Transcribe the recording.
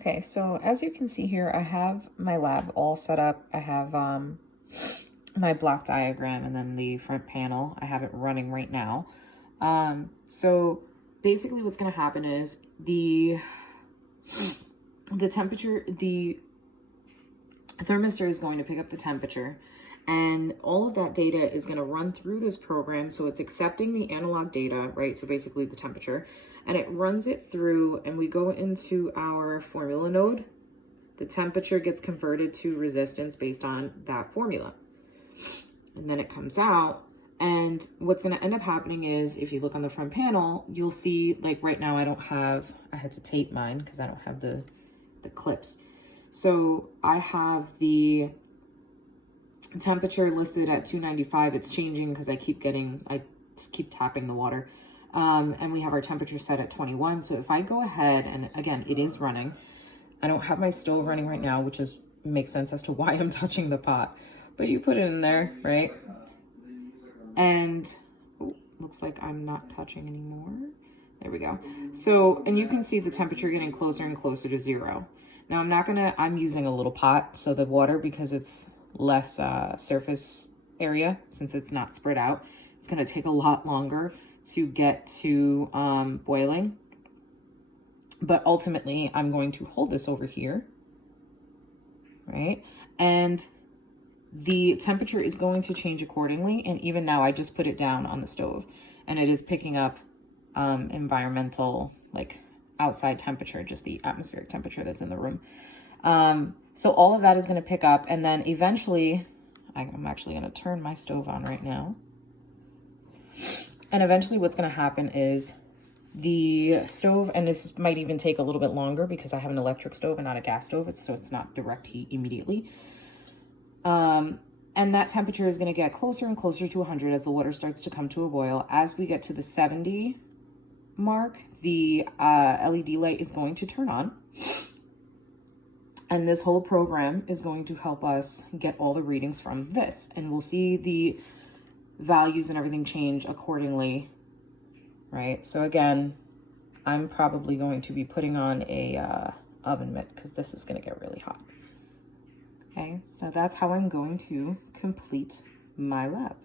Okay, so as you can see here, I have my lab all set up. I have my block diagram and then the front panel. I have it running right now. So basically what's going to happen is the temperature, the thermistor is going to pick up the temperature, and all of that data is going to run through this program. So it's accepting the analog data, right? So basically the temperature, and it runs it through, and we go into our formula node. The temperature gets converted to resistance based on that formula. And then it comes out, and what's going to end up happening is, if you look on the front panel, you'll see, like right now, I had to tape mine because I don't have the clips. So I have the temperature listed at 295. It's changing because I keep tapping the water. And we have our temperature set at 21. So if I go ahead, and again, it is running. I don't have my stove running right now, which makes sense as to why I'm touching the pot. But you put it in there, right? And looks like I'm not touching anymore. There we go. So, and you can see the temperature getting closer and closer to 0. Now I'm using a little pot. So the water, because it's less surface area, since it's not spread out, it's going to take a lot longer to get to boiling. But ultimately, I'm going to hold this over here, right? And the temperature is going to change accordingly. And even now, I just put it down on the stove, and it is picking up environmental, like outside temperature, just the atmospheric temperature that's in the room. So all of that is going to pick up, and then eventually, I'm actually going to turn my stove on right now. And eventually what's going to happen is the stove, and this might even take a little bit longer because I have an electric stove and not a gas stove, so it's not direct heat immediately. And that temperature is going to get closer and closer to 100 as the water starts to come to a boil. As we get to the 70 mark, the LED light is going to turn on. And this whole program is going to help us get all the readings from this. And we'll see the values and everything change accordingly, right? So again, I'm probably going to be putting on a oven mitt because this is going to get really hot. Okay, so that's how I'm going to complete my lab.